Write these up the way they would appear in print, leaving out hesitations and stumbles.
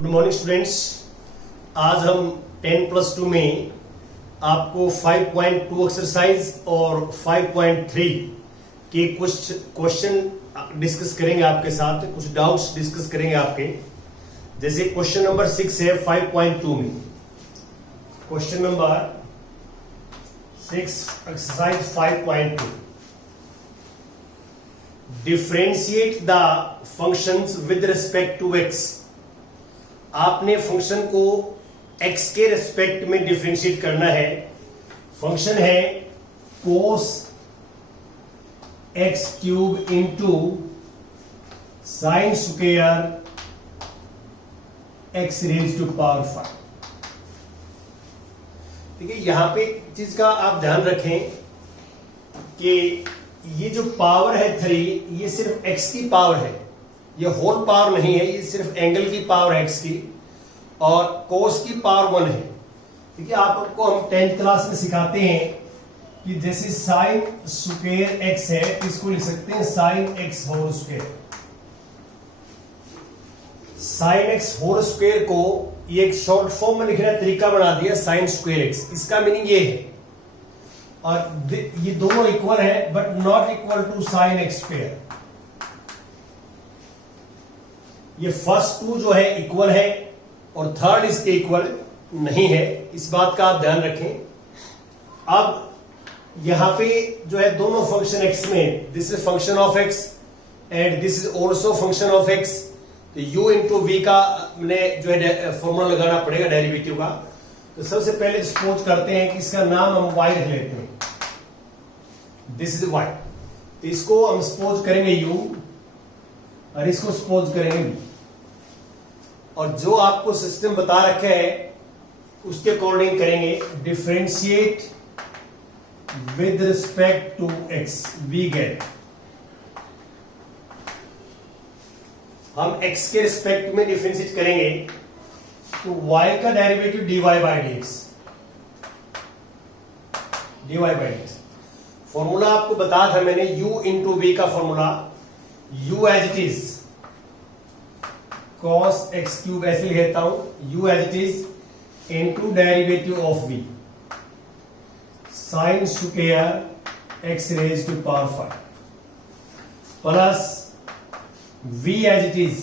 Good morning students. आज हम 10+2 में आपको 5.2 एक्सरसाइज और 5.3 के कुछ क्वेश्चन डिस्कस करेंगे आपके साथ, कुछ डाउट्स डिस्कस करेंगे आपके। जैसे क्वेश्चन नंबर 6 है 5.2 में। Question number 6 exercise 5.2, differentiate the functions with respect to x. आपने फंक्शन को x के रेस्पेक्ट में डिफरेंशिएट करना है। फंक्शन है cos x cube into sine square x raise to power 5। ठीक है, यहां पे एक चीज का आप ध्यान रखें कि ये जो पावर है 3, ये सिर्फ x की पावर है, ये होल पावर नहीं है, ये सिर्फ एंगल की पावर है x की, और कोस की पावर 1 है। ठीक है, आपको हम 10th क्लास में सिखाते हैं कि जैसे साइन स्क्वायर x है, इसको लिख सकते हैं sine x whole square. Sine x whole square को ये एक शॉर्ट फॉर्म में लिखने का तरीका बना दिया, साइन स्क्वायर x। इसका मीनिंग ये है, और ये दोनों इक्वल है but not equal to sine x square. ये फर्स्ट टू जो है इक्वल है और थर्ड इसके इक्वल नहीं है, इस बात का आप ध्यान रखें। अब यहां पे जो है दोनों फंक्शन x में, this is function of x and this is also function of x, तो u इंटू वी का हमने जो है फॉर्मूला लगाना पड़ेगा डेरिवेटिव का। तो सबसे पहले सपोज करते हैं कि इसका नाम हम y रख लेते हैं, दिस इज y। तो इसको हम सपोज करेंगे u और इसको सपोज करेंगे v, और जो आपको सिस्टम बता रखे है उसके अकॉर्डिंग करेंगे। Differentiate with respect to x, we get, हम x के रिस्पेक्ट में डिफरेंशिएट करेंगे तो y का derivative dy by dx। Formula आपको बताया था मैंने, u इंटू v का formula, u as it is cos x cube, ऐसे लिखता हूं, u as it is into derivative of v sine square x raise to power 5 plus v as it is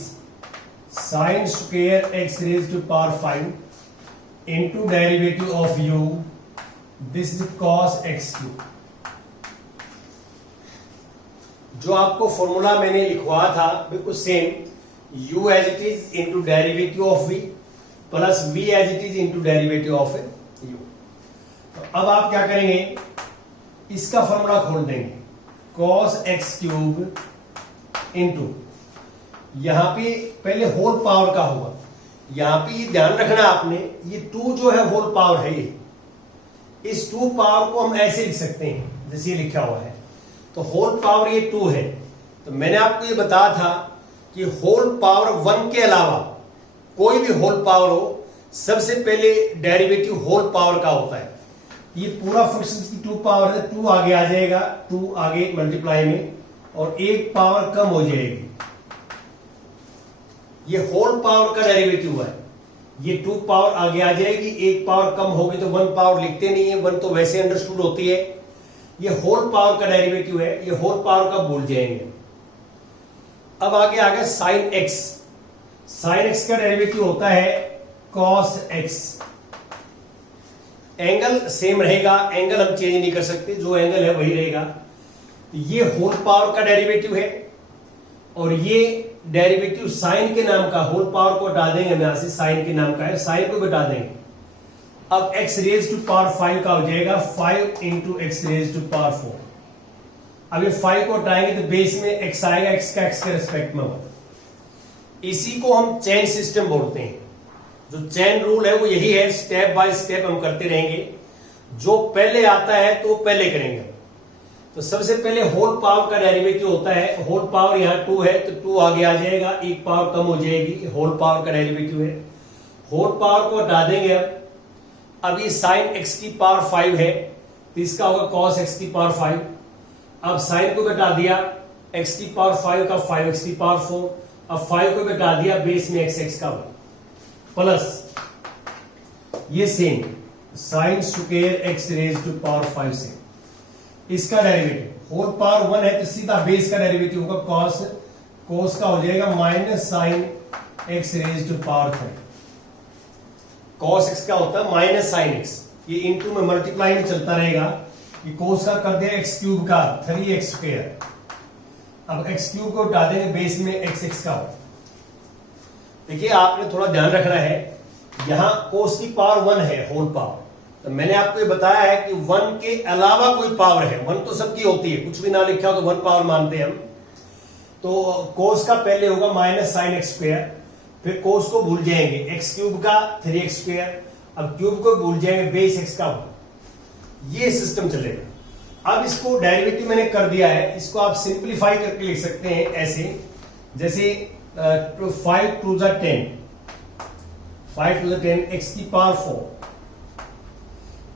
sine square x raise to power 5 into derivative of u, this is cos x cube. जो आपको formula मैंने लिखवाया था बिल्कुल same, u as it is into derivative of v plus v as it is into derivative of u। तो अब आप क्या करेंगे, इसका फॉर्मूला खोल देंगे, cos x क्यूब इंटू, यहां पे पहले होल पावर का होगा, यहां पे ये ध्यान रखना आपने, ये 2 जो है होल पावर है, ये इस 2 पावर को हम ऐसे लिख सकते हैं जैसे ये लिखा हुआ है। तो होल पावर ये 2 है, तो मैंने आपको ये बताया था कि होल पावर 1 के अलावा कोई भी होल पावर हो, सबसे पहले डेरिवेटिव होल पावर का होता है। ये पूरा फंक्शन की 2 पावर है, 2 आगे आ जाएगा, 2 आगे मल्टीप्लाई में, और 1 पावर कम हो जाएगी। ये होल पावर का डेरिवेटिव है, ये 2 पावर आगे आ जाएगी, 1 पावर कम होगी, तो 1 पावर लिखते नहीं है, 1 तो वैसे अंडरस्टूड होती है। ये होल पावर का डेरिवेटिव है, ये होल पावर का भूल जाएंगे। अब आगे आ गया साइन x। साइन x का डेरिवेटिव होता है cos x। एंगल सेम रहेगा, एंगल हम चेंज नहीं कर सकते, जो एंगल है वही रहेगा। ये होल पावर का डेरिवेटिव है, और ये डेरिवेटिव साइन के नाम का, होल पावर को हटा देंगे, यहां से साइन के नाम का है, साइन को हटा देंगे। अब x रेज टू पावर 5 का हो जाएगा 5 into x raise to power 4। अब ये 5 को हटाएंगे तो बेस में x आएगा, x का x के रेस्पेक्ट में होगा। इसी को हम चेन सिस्टम बोलते हैं। जो चेन रूल है वो यही है, स्टेप बाय स्टेप हम करते रहेंगे, जो पहले आता है तो पहले करेंगे। तो सबसे पहले होल पावर का डेरिवेटिव होता है, होल पावर यहाँ 2 है तो 2 आगे आ जाएगा, 1 पावर कम हो जाएगी, होल पावर का डेरिवेटिव है। होल पावर को हटा देंगे। अब ये साइन x की पावर 5 है, तो इसका होगा cos x की पावर 5। अब साइन को घटा दिया, x की पावर 5 का 5x की पावर 4, अब 5 को घटा दिया बेस में x का 1। प्लस ये same sine square x raise to power 5 से इसका डेरिवेटिव होल पावर 1 है तो सीधा बेस का डेरिवेटिव होगा कॉस, कोस का हो जाएगा minus sine x raise to power 3। Cos x का होता है माइनस साइन एक्स, ये इनटू में मल्टीप्लाई में चलता रहेगा। ये कोस का कर दिया एक्स क्यूब का 3x स्क्वायर, अब एक्स क्यूब को उठा देंगे बेस में एक्स एक्स का हो। देखिए आपने थोड़ा ध्यान रखना है, यहां कोस की पावर 1 है होल पावर, तो मैंने आपको ये बताया है कि 1 के अलावा कोई पावर है, 1 तो सबकी होती है, कुछ भी ना लिखा हो तो 1 पावर मानते हैं हम। तो कोस का पहले होगा माइनस साइन एक्स स्क्वायर, फिर कोस को भूल जाएंगे एक्स क्यूब का 3x स्क्वायर, अब क्यूब को भूल जाएंगे बेस एक्स का, ये सिस्टम चलेगा। अब इसको डेरिवेटिव मैंने कर दिया है, इसको आप सिंप्लीफाई करके लिख सकते हैं ऐसे, जैसे 5 टू द 10 एक्स की पावर 4।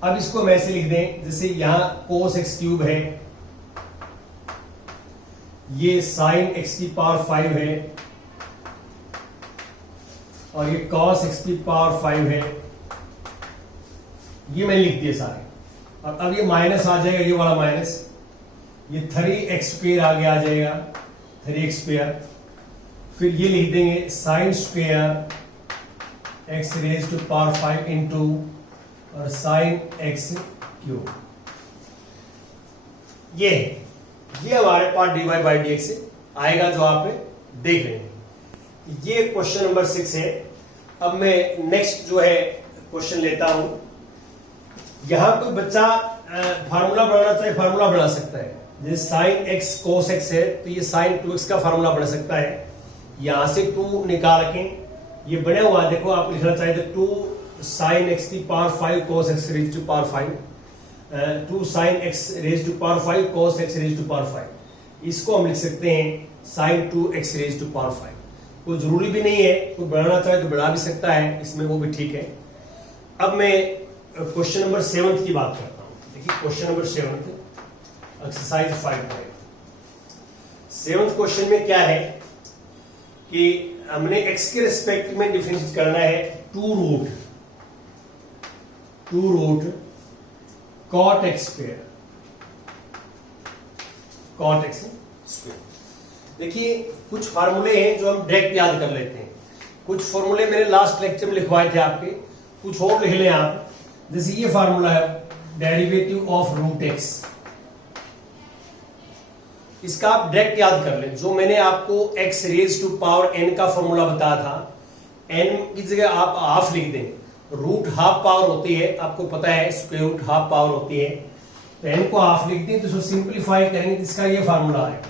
अब इसको हम ऐसे लिख दें, जैसे यहां कोस एक्स क्यूब है, ये साइन एक्स की पावर 5 है, और ये कॉस एक्स की पावर 5 है, ये मैंने लिख दिया सारे। और अब ये माइनस आ जाएगा, ये वाला माइनस, ये 3x स्क्वायर आगे आ जाएगा 3x स्क्वायर, फिर ये लिख देंगे sine square x raise to power 5 into और साइन एक्स क्यूब। ये हमारे पास dy बाई dx से आएगा जो आप देख रहे हैं। ये क्वेश्चन नंबर 6 है। अब मैं नेक्स्ट जो है क्वेश्चन लेता हूं। यहां कोई बच्चा फार्मूला बनाना चाहे फार्मूला बना सकता है, जैसे साइन एक्स कोस एक्स है तो ये साइन 2x का फार्मूला बना सकता है। यहां से 2 निकाल के ये बना हुआ देखो, आप लिखना चाहे तो 2 साइन एक्स की power 5 cos x raise to power 5, 2 sine x raise to power 5 cos x raise to power 5। इसको हम लिख सकते हैं sign 2x raise to power 5। कोई जरूरी भी नहीं है, कोई बढ़ाना चाहे तो बढ़ा भी सकता है, इसमें वो भी ठीक है। अब मैं क्वेश्चन नंबर 7 की बात करता हूं। देखिए क्वेश्चन नंबर 7 एक्सरसाइज 5 है। 7th क्वेश्चन में क्या है कि हमने x के रिस्पेक्ट में डिफरेंशिएट करना है 2 root cot x square, cot x square. देखिए कुछ फार्मूले हैं जो हम डायरेक्ट याद कर लेते हैं, कुछ फार्मूले मैंने लास्ट लेक्चर में लिखवाए थे आपके, कुछ और लिख लें आप। जैसे ये फार्मूला है डेरिवेटिव ऑफ रूट एक्स, इसका आप डायरेक्ट याद कर लें। जो मैंने आपको x raise to power n का फॉर्मूला बताया था, n की जगह आप हाफ लिख दें, रूट हाफ पावर होती है, आपको पता है स्क्वायर रूट हाफ पावर होती है, तो n को हाफ लिख दें तो इसको सिंप्लीफाई करेंगे तो इसका ये फार्मूला आएगा।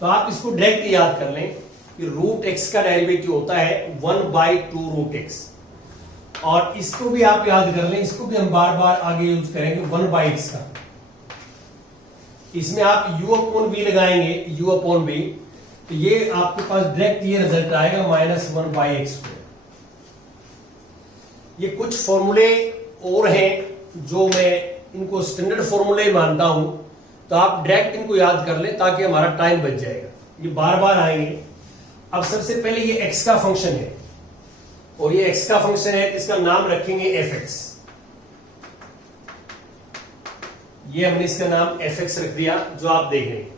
तो आप इसको डायरेक्ट याद कर लें कि रूट एक्स का डेरिवेटिव होता है 1/2 रूट एक्स, और इसको भी आप याद कर लें, इसको भी हम बार बार आगे यूज करेंगे 1/x का। इसमें आप u/v लगाएंगे, u/v, तो ये आपके पास डायरेक्ट ये रिजल्ट आएगा -1/x। ये कुछ फॉर्मूले और हैं जो मैं इनको स्टैंडर्ड फॉर्मूले मानता हूं, तो आप डायरेक्ट इनको याद कर लें ताकि हमारा टाइम बच जाएगा, ये बार बार आएंगे। अब सबसे पहले ये x का फंक्शन है, और ये x का फंक्शन है तो इसका नाम रखेंगे fx। ये हमने इसका नाम fx रख दिया जो आप देख रहे हैं।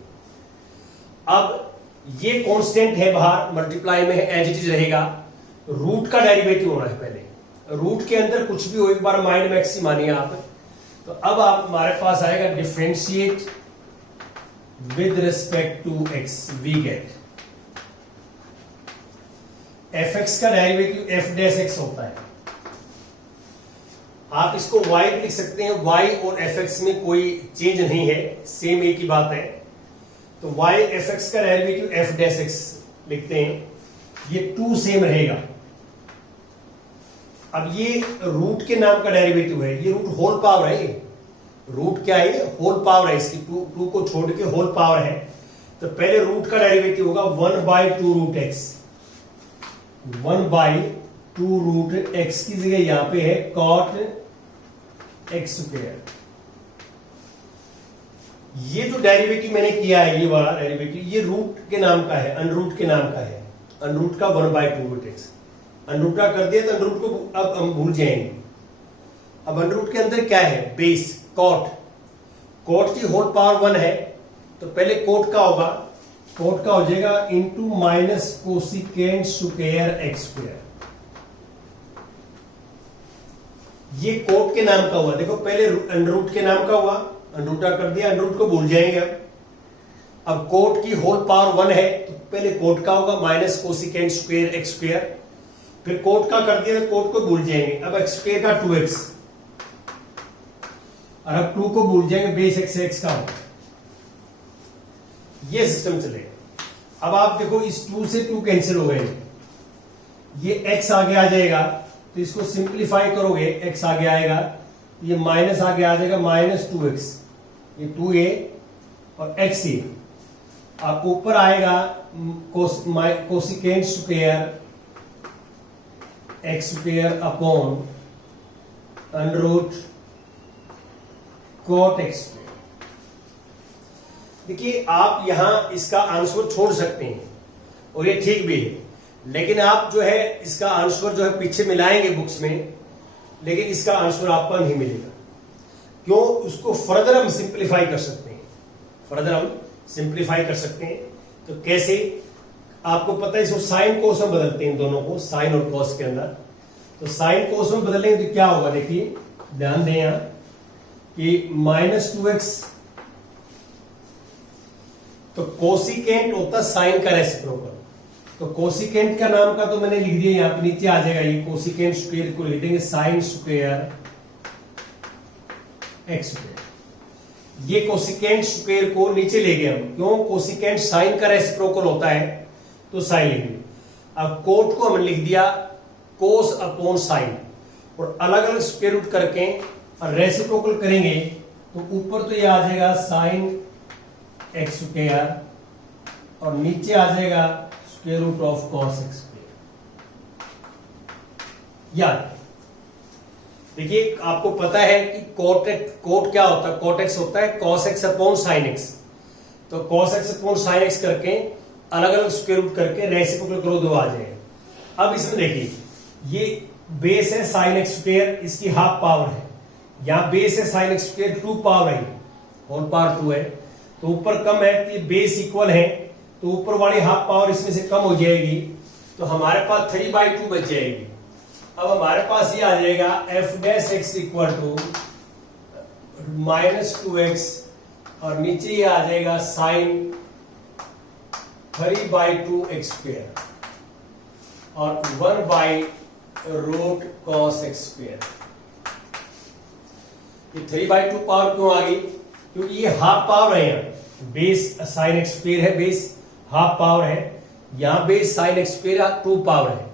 अब ये कांस्टेंट है बाहर, मल्टीप्लाई में एज इट इज रहेगा। रूट का डेरिवेटिव होना है पहले, रूट के अंदर कुछ भी हो एक बार माइंड में x मानिए आप। तो अब आप हमारे पास आएगा differentiate with respect to x, we get fx का डेरिवेटिव f डैश x होता है। आप इसको y भी लिख सकते हैं, y और fx में कोई चेंज नहीं है, सेम एक ही बात है। तो y fx का डेरिवेटिव f डैश x लिखते हैं, ये 2 सेम रहेगा। अब ये रूट के नाम का डेरिवेटिव है, ये रूट होल पावर है, ये रूट क्या है, होल पावर है, इसकी 2 को छोड़ के होल पावर है। तो पहले रूट का डेरिवेटिव होगा 1/2 रूट x, 1/2 रूट x की जगह यहां पे है cot x स्क्वायर। ये जो डेरिवेटिव मैंने किया है, ये वाला डेरिवेटिव, ये रूट के नाम का है, अनरूट के नाम का है, अनरूट का 1/2 रूट x। अंडर रूट का कर दिया तो अंडर रूट को अब हम भूल जाएंगे। अब अंडर रूट के अंदर क्या है, बेस कॉट, कॉट की होल पावर 1 है, तो पहले कॉट का होगा, कॉट का हो जाएगा into minus cosecant square x square. ये कोट के नाम का हुआ, देखो पहले अंडर रूट के नाम का हुआ, अंडर रूट कर दिया, अंडर रूट को भूल जाएंगे। अब कोट की होल पावर 1 है, तो पहले कोट का होगा minus cosecant square x square, फिर कोट का कर दिया तो कोट को भूल जाएंगे। अब एक्स स्क्वायर का 2x, और अब 2 को भूल जाएंगे, बेस एक्स एक्स का होगा। ये सिस्टम चलेगा। अब आप देखो इस 2 से 2 कैंसिल हो गए, ये x आगे आ जाएगा, तो इसको सिंप्लीफाई करोगे x आगे आएगा, ये माइनस आगे आ जाएगा माइनस 2x, ये 2a और x ए, अब ऊपर आएगा cosecant square x square upon under root cot x square. देखिए आप यहां इसका आंसर छोड़ सकते हैं और ये ठीक भी है, लेकिन आप जो है इसका आंसर जो है पीछे मिलाएंगे बुक्स में, लेकिन इसका आंसर आपको नहीं मिलेगा। क्यों? उसको फर्दर हम सिंप्लीफाई कर सकते हैं, फर्दर हम सिंप्लीफाई कर सकते हैं। तो कैसे? आपको पता है इसको साइन कोस में बदलते हैं, दोनों को साइन और कोस के अंदर। तो साइन कोस में बदलेंगे तो क्या होगा, देखिए ध्यान दें यहां कि माइनस 2x, तो कोसिकेंट होता साइन का रेसिप्रोकल, तो कोसिकेंट का नाम का तो मैंने लिख दिया, यहां पर नीचे आ जाएगा, ये कोसिकेंट स्क्वायर को लिख देंगे साइन स्क्वायर एक्स स्क्वायर। ये कोसिकेंट स्क्वायर को नीचे ले गए हम, क्यों? कोसिकेंट साइन का रेसिप्रोकल होता है तो साइन लिख दिया। अब कोट को हमने लिख दिया कोस अपॉन साइन, और अलग अलग स्क्वायर रूट करके और रेसिप्रोकल करेंगे तो ऊपर तो ये आ जाएगा साइन एक्स स्क्वायर और नीचे आ जाएगा square root of cos x square. याद देखिए, आपको पता है कि कोट क्या होता है, कोट एक्स होता है cos x upon sine x, तो cos x upon sine x करके अलग अलग स्क्वायर रूट करके रेसिप्रोकल करो, दो आ जाएगा। अब इसमें देखिए ये बेस है साइन एक्स स्क्वायर, इसकी हाफ पावर है, यहां बेस है साइन एक्स स्क्वायर 2 पावर है, होल पावर 2 है, तो ऊपर कम है तो ये बेस इक्वल है, तो ऊपर वाली हाफ पावर इसमें से कम हो जाएगी, तो हमारे पास 3/2 बच जाएगी। अब हमारे पास ये आ जाएगा f dash x equal to minus 2x, और नीचे ये आ जाएगा साइन 3/2 एक्स स्क्वायर और 1/रूट कॉस एक्स स्क्वायर। ये 3/2 पावर क्यों आ गई? क्योंकि ये हाफ पावर है, यहाँ बेस साइन एक्स स्क्वायर है, बेस हाफ पावर है, यहां base sine x square 2 power है,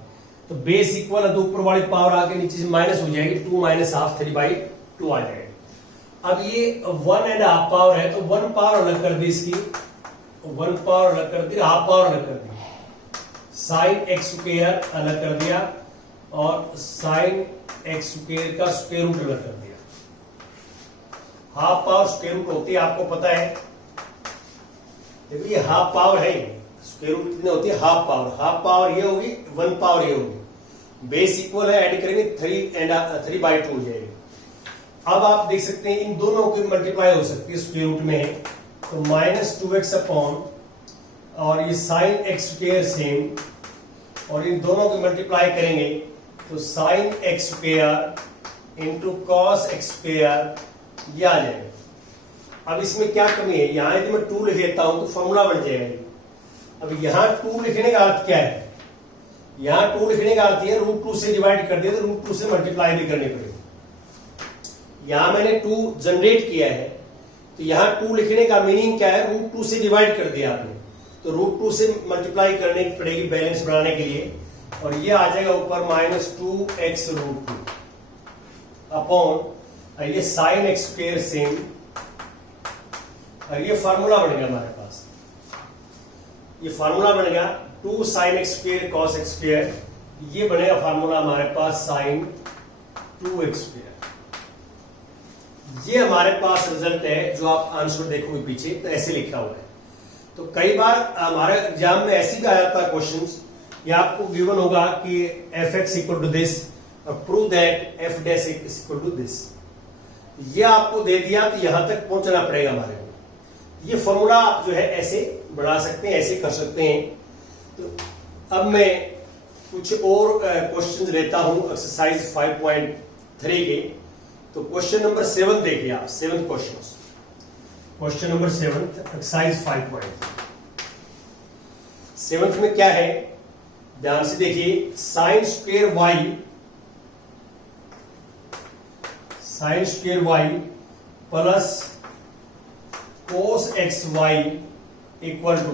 तो बेस इक्वल है तो ऊपर वाली पावर आके नीचे से माइनस हो जाएगी, 2 माइनस हाफ 3/2 आ जाएगा। अब ये 1.5 पावर है, तो 1 पावर अलग कर दी, इसकी 1 पावर अलग कर दी, हाफ पावर अलग कर दी, साइन एक्स स्क्वायर अलग कर दिया और साइन एक्स स्क्वायर का स्क्वायर रूट अलग कर दिया। हाफ पावर स्क्वायर रूट होती है, आपको पता है, देखो ये हाफ पावर है, स्क्वायर रूट कितनी होती है? हाफ पावर ये होगी, 1 पावर ये होगी, बेस इक्वल है, ऐड करेंगे 3/2 हो जाएगी। अब आप देख सकते हैं इन दोनों की मल्टीप्लाई हो सकती है स्क्वायर रूट में, तो माइनस 2x अपॉन और ये साइन एक्स स्क्वायर सेम, और इन दोनों की मल्टीप्लाई करेंगे तो sine x square into cos x square ये आ जाएगा। अब इसमें क्या कमी है? यहां यदि मैं 2 लिख देता हूं तो फॉर्मूला बन जाएगा। अब यहां 2 लिखने का अर्थ क्या है? यहां 2 लिखने का अर्थ है √2 से डिवाइड कर दिया तो √2 से मल्टीप्लाई भी करनी पड़ेगी। यहां मैंने 2 जनरेट किया है, तो यहां 2 लिखने का मीनिंग क्या है? √2 से डिवाइड कर दिया आपने, तो √2 से मल्टीप्लाई करने की पड़ेगी बैलेंस बनाने के लिए, और ये आ जाएगा ऊपर माइनस 2x √2 अपॉन ये साइन एक्स स्क्वायर सेम, और ये फार्मूला बन गया हमारे पास, ये फार्मूला बन गया 2 sine x square cos x square, ये बनेगा फार्मूला हमारे पास साइन 2x स्क्वायर। ये हमारे पास रिजल्ट है, जो आप आंसर देखोगे पीछे तो ऐसे लिखा हुआ है। तो कई बार हमारे एग्जाम में ऐसी भी आ जाता है क्वेश्चंस या आपको गिवन होगा कि f x equal to this और prove that f dash equal to this, ये आपको दे दिया तो यहां तक पहुंचना पड़ेगा हमारे को। ये फॉर्मूला आप जो है ऐसे बढ़ा सकते हैं, ऐसे कर सकते हैं। तो अब मैं कुछ और क्वेश्चन लेता हूं एक्सरसाइज 5.3 के। तो क्वेश्चन नंबर 7 देखिए आप, 7th question number 7 exercise 5.3। 7th में क्या है, ध्यान से देखिए। Sine square y plus cos x y equal to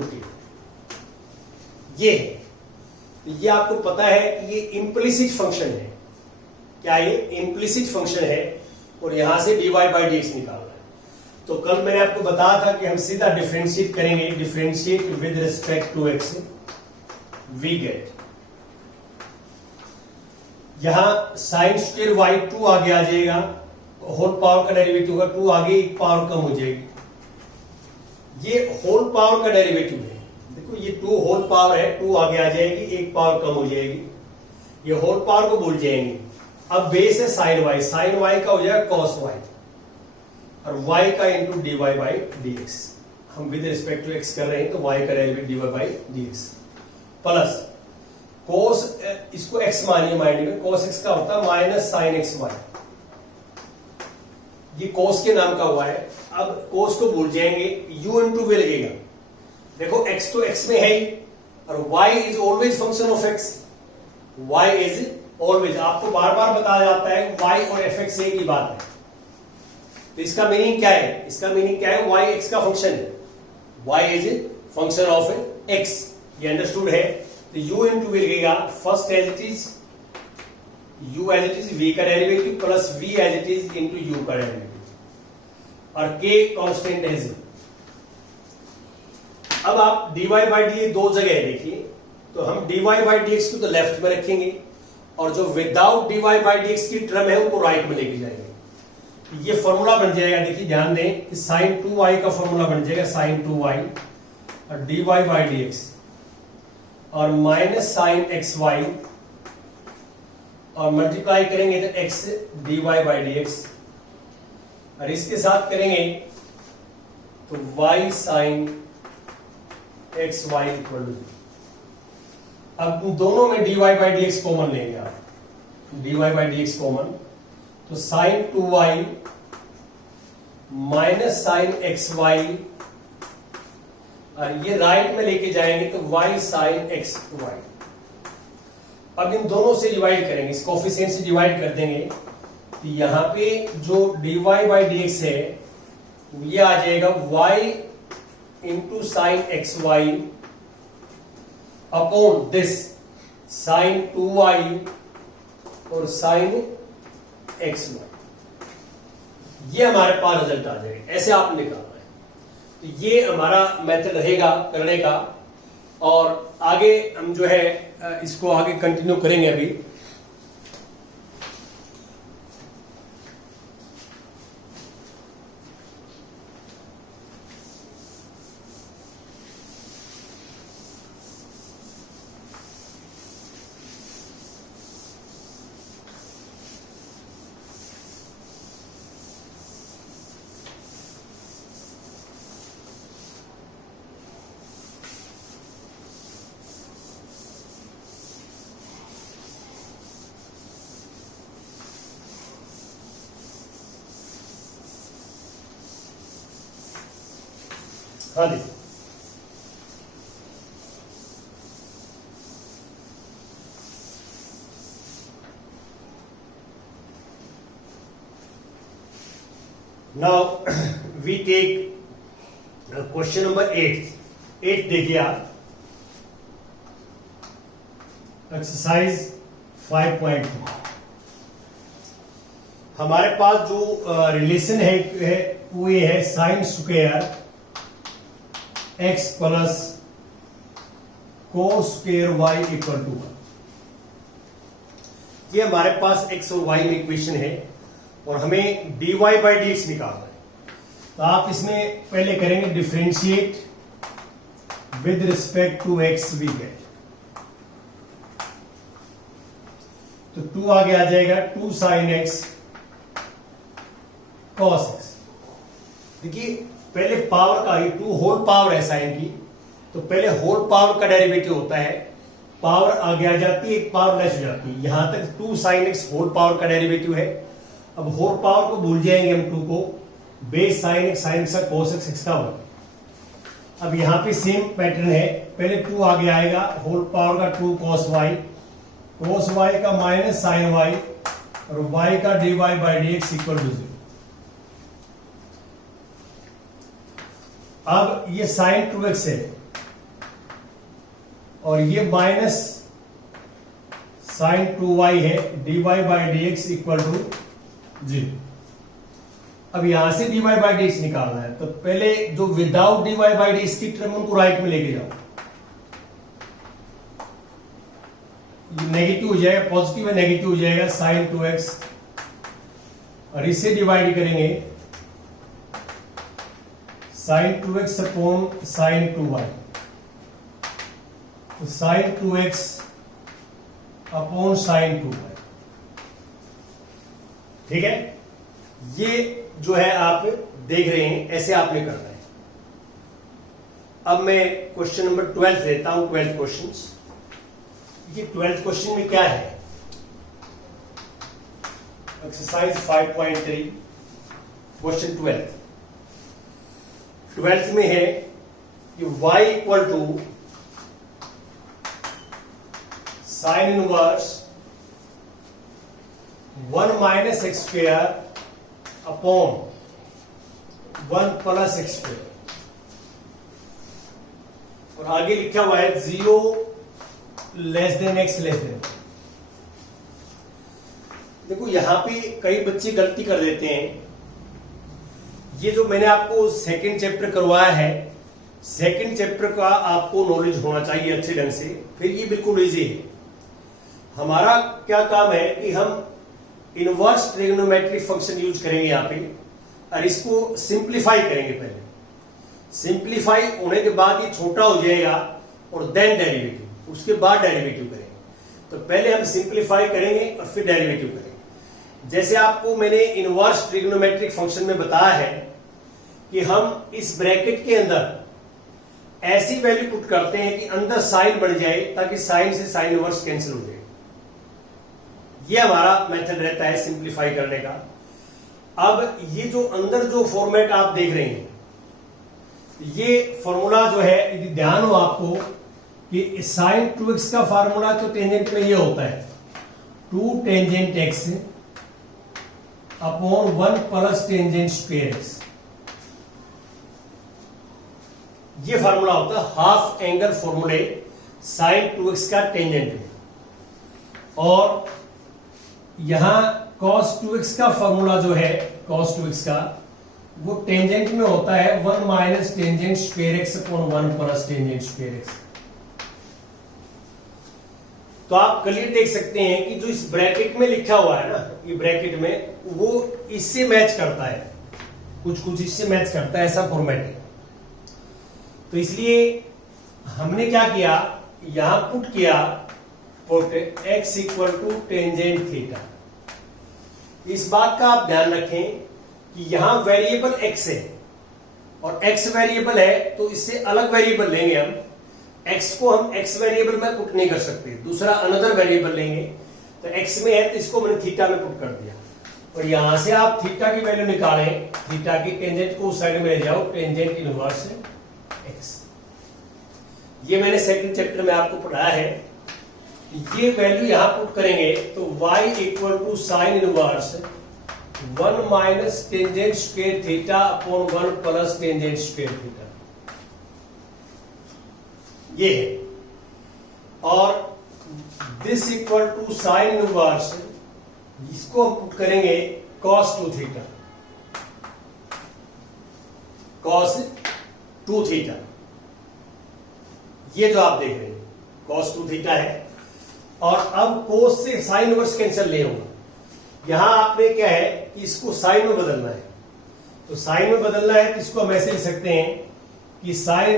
k, ये आपको पता है कि ये इम्प्लिसिट फंक्शन है। क्या ये इम्प्लिसिट फंक्शन है और यहां से dy बाई डी एक्स निकालना है। तो कल मैंने आपको बताया था कि हम सीधा डिफरेंशिएट करेंगे, differentiate with respect to x, we get यहां साइन स्क्वेयर वाई 2 आगे आ जाएगा, होल पावर का डेरिवेटिव होगा, 2 आगे एक पावर कम हो जाएगी। ये होल पावर का डेरिवेटिव है, देखो ये 2 होल पावर है, 2 आगे आ जाएगी, एक पावर कम हो जाएगी, ये होल पावर को भूल जाएंगे। अब बेस है साइन वाई का हो जाएगा कॉस वाई और वाई का into d y by d x. हम विद रिस्पेक्ट टू एक्स कर रहे हैं तो वाई का derivative d y by d x plus cos, इसको एक्स मानिए माइंड में, कोस एक्स का होता है माइनस साइन एक्स वाई, ये कोस के नाम का हुआ है। अब कोस को भूल जाएंगे, u इंटू वी लगेगा। देखो x तो x में है ही और y is always function of x, y is always, आपको बार बार बताया जाता है y और fx एक ही बात है। तो इसका मीनिंग क्या है, इसका मीनिंग क्या है, y x का फंक्शन है, y is function of x, ये अंडरस्टूड है। तो u इंटू वी लगेगा, first as it is u as it is v का derivative plus v as it is into u का डेरिवेटिव और k कांस्टेंट है। अब आप dy बाई डी दो जगह है देखिए, तो हम dy बाई डी एक्स को तो लेफ्ट में रखेंगे और जो without dy by d x की टर्म है उनको राइट में लेके जाएंगे। ये फॉर्मूला बन जाएगा, देखिए ध्यान दें कि साइन 2y का फॉर्मूला बन जाएगा, साइन 2y और dy बाई डी एक्स और माइनस साइन एक्स वाई और मल्टीप्लाई करेंगे तो x dy by d x और इसके साथ करेंगे तो y sine x y equal to. अब दोनों में dy by d x common लेंगे आप, dy by d x common, तो sine 2y minus sine x y और ये राइट में लेके जाएंगे तो y साइन एक्स वाई। अब इन दोनों से डिवाइड करेंगे, इस कोफिशिएंट से डिवाइड कर देंगे तो यहां पे जो dy बाई डी एक्स है ये आ जाएगा y into sine x y upon this sine 2y और साइन एक्स वाई। ये हमारे पास रिजल्ट आ जाएगा, ऐसे आप निकालना है। तो ये हमारा मेथड रहेगा करने का और आगे हम जो है इसको आगे कंटिन्यू करेंगे। अभी हाँ जी, now we take question number 8 देखिए आप, एक्सरसाइज 5.2। हमारे पास जो रिलेशन है वो ये है sine square x plus cos square y equal to 1। ये हमारे पास एक्स और वाई में इक्वेशन है और हमें dy बाई डी एक्स निकालना है। तो आप इसमें पहले करेंगे differentiate with respect to x we get. तो 2 आगे आ जाएगा 2 साइन एक्स कॉस एक्स। देखिए पहले पावर का, ये 2 होल पावर है साइन की, तो पहले होल पावर का डेरिवेटिव होता है, पावर आगे आ जाती है, एक पावर लेस हो जाती है। यहां तक 2 साइन एक्स होल पावर का डेरिवेटिव है। अब होल पावर को भूल जाएंगे हम, 2 को, बेस साइन एक्स का कॉस एक्स का 1। अब यहां पे सेम पैटर्न है, पहले 2 आगे आएगा, होल पावर का 2 कॉस वाई का माइनस साइन वाई और वाई का d y by d x equal to 0। अब ये साइन 2x है और ये माइनस साइन 2y है, dy by d x equal to 0। अब यहां से dy बाई डी एक्स निकालना है, तो पहले जो without dy by d x की टर्म उनको राइट में लेके जाओ, नेगेटिव हो जाएगा, पॉजिटिव है नेगेटिव हो जाएगा, साइन 2x और इससे डिवाइड करेंगे sign 2x upon sine 2y, तो sign 2x upon sine 2y। ठीक है, ये जो है आप देख रहे हैं, ऐसे आपने करना है। अब मैं क्वेश्चन नंबर 12 लेता हूं, 12 क्वेश्चंस। ये 12th क्वेश्चन में क्या है, एक्सरसाइज 5.3 क्वेश्चन 12th में है कि y equal to sine inverse 1 minus x square upon 1 plus x square, और आगे लिखा हुआ है 0 less than x less than. देखो यहां पे कई बच्चे गलती कर देते हैं। ये जो मैंने आपको सेकंड चैप्टर करवाया है, सेकंड चैप्टर का आपको नॉलेज होना चाहिए अच्छे ढंग से, फिर ये बिल्कुल इजी है। हमारा क्या काम है कि हम इनवर्स ट्रिग्नोमेट्रिक फंक्शन यूज करेंगे यहां पे, और इसको सिंप्लीफाई करेंगे। पहले सिंप्लीफाई होने के बाद ये छोटा हो जाएगा और देन डेरिवेटिव, उसके बाद डेरिवेटिव करेंगे। तो पहले हम सिंप्लीफाई करेंगे और फिर डेरिवेटिव करेंगे। जैसे आपको मैंने इनवर्स ट्रिग्नोमेट्रिक फंक्शन में बताया है कि हम इस ब्रैकेट के अंदर ऐसी वैल्यू पुट करते हैं कि अंदर साइन बढ़ जाए, ताकि साइन से साइन इनवर्स कैंसिल हो जाए। ये हमारा मेथड रहता है सिंप्लीफाई करने का। अब ये जो अंदर जो फॉर्मेट आप देख रहे हैं, ये फॉर्मूला जो है, यदि ध्यान हो आपको कि साइन 2x का फार्मूला तो टेंजेंट में ये होता है 2 tangent x upon 1 plus tangent square x। ये फार्मूला होता है हाफ एंगल फॉर्मूले साइन 2x का टेंजेंट में। और यहां cos 2x का फार्मूला जो है, cos 2x का, वो टेंजेंट में होता है 1 minus tangent square x upon 1 plus tangent square x। तो आप क्लियर देख सकते हैं कि जो इस ब्रैकेट में लिखा हुआ है ना, ये ब्रैकेट में, वो इससे मैच करता है, कुछ कुछ इससे मैच करता है, ऐसा फॉर्मेट है। तो इसलिए हमने क्या किया, यहां पुट किया, put x equal to tangent theta. इस बात का आप ध्यान रखें कि यहां वेरिएबल x है और x वेरिएबल है, तो इससे अलग वेरिएबल लेंगे हम। x को हम x वेरिएबल में पुट नहीं कर सकते, दूसरा अनदर वेरिएबल लेंगे। तो x में है तो इसको मैंने थीटा में पुट कर दिया, और यहां से आप थीटा की वैल्यू निकालें, थीटा की टेंजेंट को उस साइड में ले जाओ, टेंजेंट इनवर्स x। ये मैंने सेकंड चैप्टर में आपको पढ़ाया है। ये वैल्यू यहां पुट करेंगे तो y equal to sine inverse 1 minus tangent square theta upon 1 plus tangent square theta, ये है। और this equal to sine inverse, इसको हम पुट करेंगे cos 2 थीटा, cos 2 थीटा। ये जो आप देख रहे हैं cos 2 थीटा है। और अब cos से साइन इनवर्स कैंसिल नहीं होगा। यहां आपने क्या है कि इसको साइन में बदलना है, तो साइन में बदलना है तो इसको हम ऐसे लिख सकते हैं कि साइन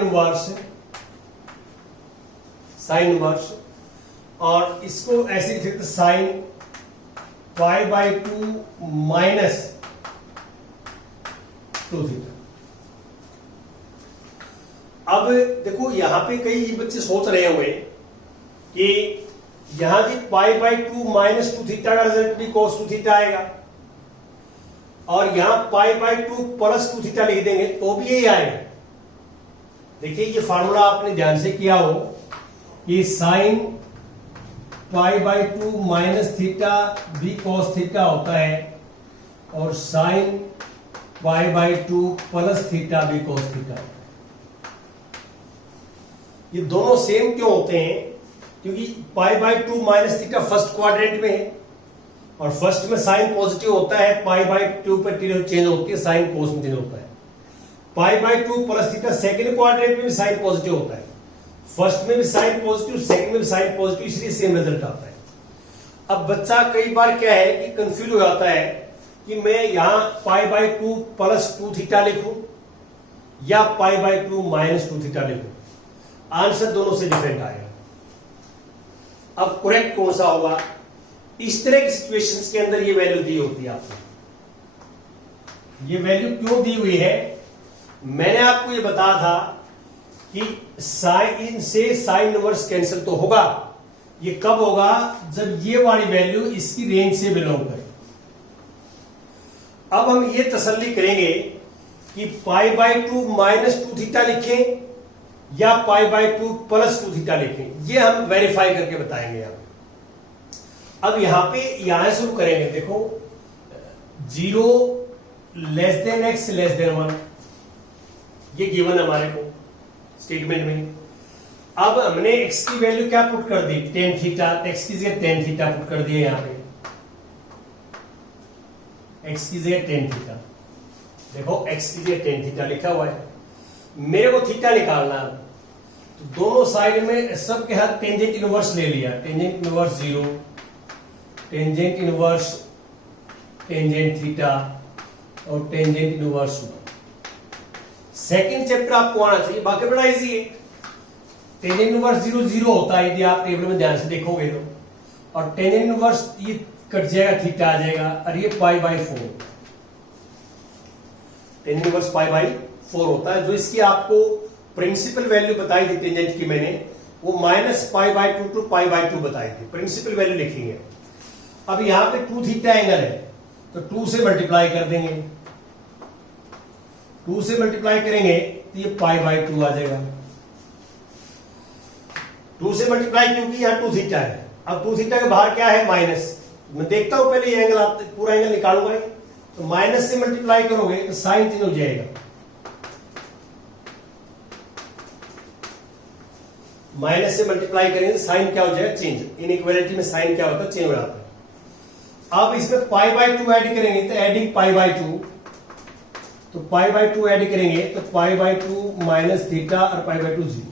इनवर्स, और इसको ऐसे लिख सकते sine pi by two minus 2 theta. अब देखो यहां पे कई बच्चे सोच रहे होंगे कि यहां जी pi by two minus 2 theta का रिजल्ट भी cos 2 थीटा आएगा, और यहां pi by two plus 2 theta लिख देंगे तो भी यही आएगा। देखिए ये फार्मूला आपने ध्यान से किया हो कि sine pi by two minus theta भी cos थीटा होता है, और sine pi by two plus theta भी cos थीटा होता है। ये दोनों सेम क्यों होते हैं? क्योंकि पाई by two minus theta first quadrant में है, और फर्स्ट में साइन पॉजिटिव होता है, पाई बाई टू पर चेंज होती है, साइन कोस में चेंज होता है। पाई by two plus theta second quadrant में भी साइन पॉजिटिव होता है, फर्स्ट में भी साइन पॉजिटिव, सेकंड में भी साइन पॉजिटिव, इसलिए सेम रिजल्ट आता है। अब बच्चा कई बार क्या है कि कंफ्यूज हो जाता है कि मैं यहां pi by two plus 2 theta लिखूं या पाई बाई टू माइनस 2 थीटा लिखूं, आंसर दोनों से डिफरेंट आएगा। अब करेक्ट कौन सा होगा? इस तरह की सिचुएशंस के अंदर ये वैल्यू दी होती है आपको। ये वैल्यू क्यों दी हुई है? मैंने आपको ये बताया था कि साइन से साइन इनवर्स कैंसिल तो होगा। ये कब होगा? जब ये वाली वैल्यू इसकी रेंज से बिलोंग करे। अब हम ये तसल्ली करेंगे कि पाई बाई टू माइनस 2 थीटा लिखें या पाई बाई टू प्लस 2 थीटा लिखें, ये हम वेरीफाई करके बताएंगे यहां। अब यहां पे यहां शुरू करेंगे। देखो 0 less than x less then 1, ये गिवन है हमारे को स्टेटमेंट में। अब हमने x की वैल्यू क्या पुट कर दी? tan theta. x की जगह tan थीटा पुट कर दिए यहां पे, x की जगह tan थीटा। देखो x की जगह tan थीटा लिखा हुआ है, मेरे को थीटा निकालना है, तो दोनों साइड में सबके हाथ टेंजेंट इनवर्स ले लिया। Tangent inverse 0, tangent inverse tangent theta और टेंजेंट इनवर्स 1। सेकंड चैप्टर आपको आना चाहिए, बाकी बड़ा इजी है। टेंजेंट इनवर्स 0 0 होता है यदि आप टेबल में ध्यान से देखोगे तो, और टेंजेंट इनवर्स ये कट जाएगा, थीटा आ जाएगा, और ये pi by 4। Tangent inverse pi by 4 होता है। जो इसकी आपको प्रिंसिपल वैल्यू बताई थी टेंजेंट की मैंने, वो minus pi by 2 to pi by 2 बताई थी। प्रिंसिपल वैल्यू लिखेंगे। अब यहां पे 2 थीटा एंगल है, तो 2 से मल्टीप्लाई कर देंगे। 2 से मल्टीप्लाई करेंगे तो ये पाई बाई 2 आ जाएगा। 2 से मल्टीप्लाई क्योंकि यहां 2 थीटा है। अब 2 थीटा के बाहर क्या है? माइनस। मैं देखता हूं पहले ये एंगल, आप पूरा एंगल निकालूंगा, तो माइनस से मल्टीप्लाई करोगे तो साइन चेंज हो जाएगा। माइनस से मल्टीप्लाई करेंगे साइन क्या हो जाएगा? चेंज। इनइक्वालिटी में साइन क्या होता है? चेंज हो जाता है। अब इसमें पाई बाई 2 ऐड करेंगे तो एडिंग पाई बाई 2, तो पाई बाई 2 ऐड करेंगे तो पाई बाई 2 माइनस थीटा और पाई बाई 2 0।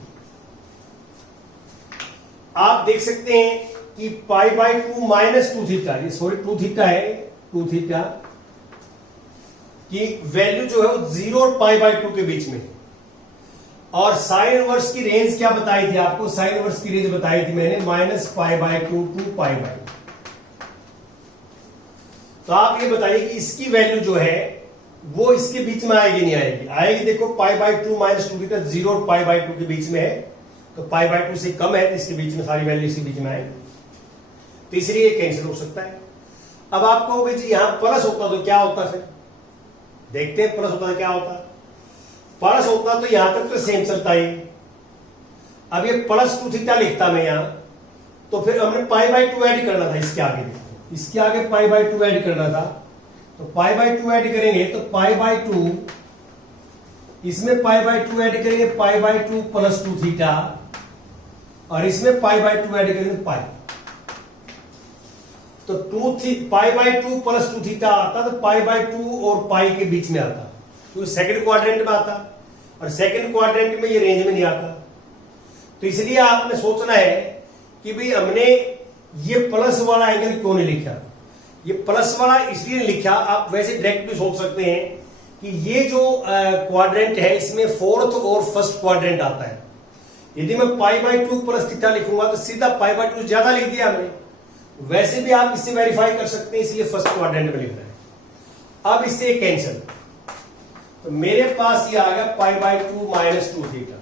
आप देख सकते हैं कि पाई बाई 2 माइनस 2 थीटा, ये सॉरी 2 थीटा है, 2 थीटा की वैल्यू जो है वो 0 और पाई बाई 2 के बीच में। और साइन इनवर्स की रेंज क्या बताई थी आपको? साइन इनवर्स की रेंज बताई थी मैंने minus pi by 2 to pi by. तो आप ये बताइए कि इसकी वैल्यू जो है वो इसके बीच में आएगी नहीं आएगी? आएगी। देखो पाई बाई 2 माइनस 2 थीटा 0 और पाई बाई 2 के बीच में है, तो पाई बाई 2 से कम है, तो इसके बीच में सारी वैल्यू इसके बीच में आएगी, तो इसलिए ये कैंसिल हो सकता है। अब आप कहोगे जी यहां प्लस होता तो क्या होता? फिर देखते हैं प्लस होता तो क्या होता। प्लस होता तो यहां तक तो सेम चलता ही। अब ये प्लस 2 थीटा लिखता मैं यहां, तो फिर हमने पाई बाई 2 ऐड करना था इसके आगे। इसके आगे पाई बाई 2 ऐड करना था, तो पाई बाई 2 ऐड करेंगे तो पाई बाई 2, इसमें पाई बाई 2 ऐड करेंगे पाई बाई 2 प्लस 2 थीटा, और इसमें पाई बाई 2 ऐड करेंगे पाई, तो पाई बाई 2 प्लस 2 थीटा आता तो पाई बाई 2 और पाई के बीच में आता, तो सेकंड क्वाड्रेंट में आता, और सेकंड क्वाड्रेंट में ये रेंज में नहीं आता। तो इसलिए आपने सोचना है कि भाई हमने ये प्लस वाला एंगल क्यों नहीं लिखा। ये प्लस वाला इसलिए नहीं लिखा, आप वैसे डायरेक्ट भी सोच सकते हैं कि ये जो क्वाड्रेंट है इसमें फोर्थ और फर्स्ट क्वाड्रेंट आता है। यदि मैं पाई बाई 2 प्लस थीटा लिखूंगा तो सीधा पाई बाई 2 ज्यादा लिख दिया हमने, वैसे भी आप इससे वेरीफाई कर सकते हैं, इसलिए फर्स्ट क्वाड्रेंट में लिख रहे हैं। अब इससे कैंसिल, तो मेरे पास ये आ गया π/2 माइनस 2 थीटा।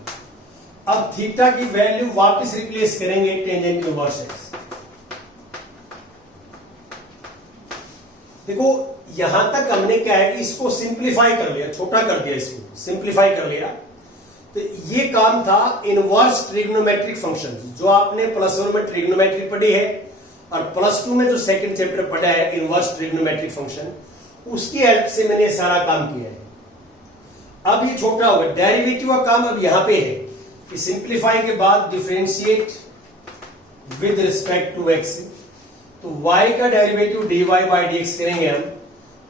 अब थीटा की वैल्यू वापस रिप्लेस करेंगे टेंजेंट इनवर्स एक्स। देखो यहां तक हमने क्या है कि इसको सिंप्लीफाई कर लिया, छोटा कर दिया, इसको सिंप्लीफाई कर लिया। तो ये काम था इनवर्स ट्रिग्नोमेट्रिक फंक्शन, जो आपने +1 में ट्रिग्नोमेट्री पढ़ी है और +2 में जो सेकंड चैप्टर पढ़ा है इनवर्स ट्रिग्नोमेट्रिक फंक्शन, उसकी हेल्प से मैंने सारा काम किया है। अब ये छोटा हो गया, डेरिवेटिव का काम अब यहां पे है कि सिंप्लीफाई के बाद differentiate with respect to x. तो y का डेरिवेटिव dy/dx करेंगे हम,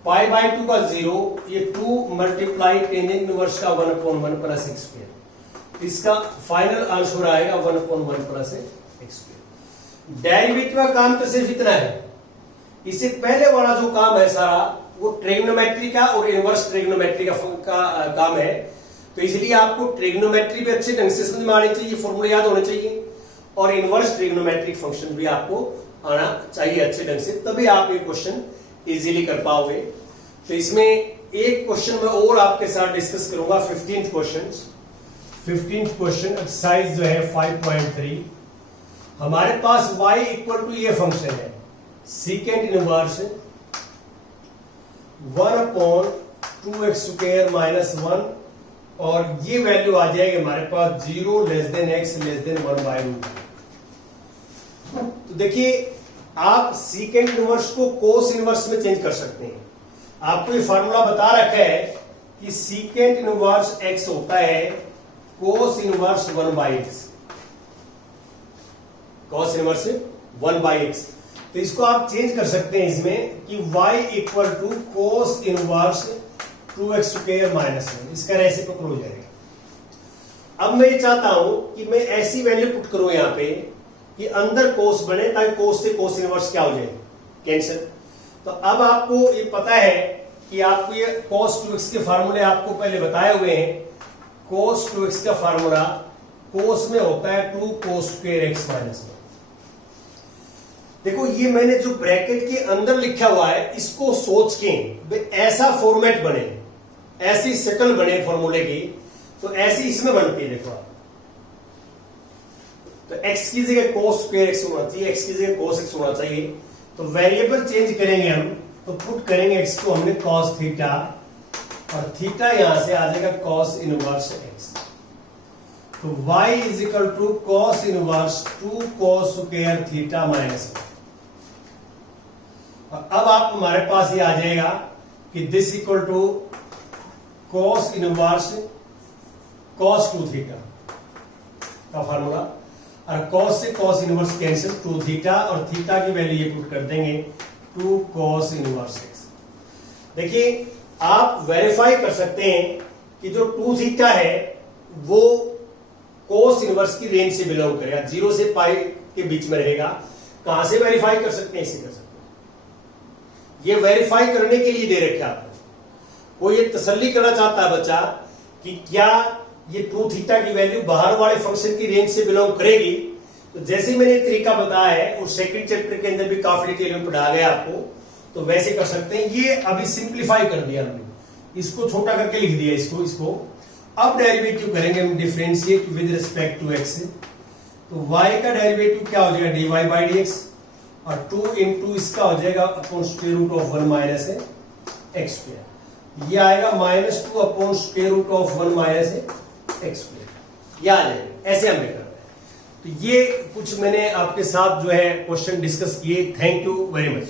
π/2 का 0, ये 2 मल्टीप्लाई टेंजेंट इनवर्स का 1/1 प्लस x स्क्वायर। इसका फाइनल आंसर आएगा 1/1 प्लस x स्क्वायर। डेरिवेटिव का काम तो सिर्फ इतना है। इससे पहले वाला जो काम है सारा वो ट्रिग्नोमेट्री का और इनवर्स ट्रिग्नोमेट्री का काम है। तो इसलिए आपको ट्रिग्नोमेट्री भी अच्छे ढंग से समझ में आनी चाहिए, फॉर्मूले याद होने चाहिए, और इनवर्स ट्रिग्नोमेट्रिक फंक्शन भी आपको आना चाहिए अच्छे ढंग से, तभी आप ये क्वेश्चन इजीली कर पाओगे। तो इसमें एक क्वेश्चन मैं और आपके साथ डिस्कस करूंगा, 15th question. 15th question exercise जो है 5.3। हमारे पास y इक्वल टू ये फंक्शन है सीकेंट इनवर्स 1/2x² माइनस 1, और ये वैल्यू आ जाएगी हमारे पास 0 x <1/√। तो देखिए आप सीकेंट इनवर्स को कोस इनवर्स में चेंज कर सकते हैं। आपको ये फार्मूला बता रखा है कि सीकेंट इनवर्स x होता है cos inverse 1/x, cos inverse 1/x। तो इसको आप चेंज कर सकते हैं इसमें कि y equal to cos inverse 2x² minus 1, इसका रेसिप्रोकल हो जाएगा। अब मैं ये चाहता हूं कि मैं ऐसी वैल्यू पुट करूं यहां पे कि अंदर कोस बने, ताकि कोस से कोस इनवर्स क्या हो जाए, कैंसिल। तो अब आपको ये पता है कि आपको ये cos 2x के फार्मूले आपको पहले बताए हुए हैं। cos 2x का फार्मूला कोस में होता है 2 cos² x माइनस 1। देखो ये मैंने जो ब्रैकेट के अंदर लिखा हुआ है, इसको सोच के ऐसा फॉर्मेट बने, ऐसी शक्ल बने फॉर्मूले की, तो ऐसी इसमें बनती है। देखो आप, तो x की जगह cos² x होना चाहिए, x की जगह cos x होना चाहिए। तो वेरिएबल चेंज करेंगे हम, तो पुट करेंगे x को हमने cos थीटा, और थीटा यहां से आ जाएगा cos इनवर्स x। तो y is equal to cos inverse 2 cos² theta minus 1। और अब आप हमारे पास ये आ जाएगा कि this equal to cos inverse cos 2 theta का फार्मूला, और cos से cos इनवर्स कैंसिल, 2 थीटा, और थीटा की वैल्यू ये पुट कर देंगे 2 cos इनवर्स x। देखिए आप वेरीफाई कर सकते हैं कि जो 2 थीटा है वो cos इनवर्स की रेंज से बिलोंग करेगा, 0 से पाई के बीच में रहेगा। कहां से वेरीफाई कर सकते हैं, इससे कर सकते हैं। ये वेरीफाई करने के लिए दे रखे आपको, वो ये तसल्ली करना चाहता है बच्चा कि क्या ये 2 थीटा की वैल्यू बाहर वाले फंक्शन की रेंज से बिलोंग करेगी। तो जैसे मैंने तरीका बताया है, और सेकंड चैप्टर के अंदर भी काफी डिटेल में पढ़ा गया आपको, तो वैसे कर सकते हैं। ये अभी सिंप्लीफाई कर दिया हमने, इसको छोटा करके लिख दिया इसको। अब डेरिवेटिव करेंगे हम differentiate with respect to x। तो y का डेरिवेटिव क्या हो जाएगा dy/dx, और 2 इंटू इसका हो जाएगा upon square root of 1 minus x square. ये आएगा -2 upon square root of 1 minus x square. ये आ जाएगा, ऐसे हमने करना है। तो ये कुछ मैंने आपके साथ जो है क्वेश्चन डिस्कस किए। Thank you very much.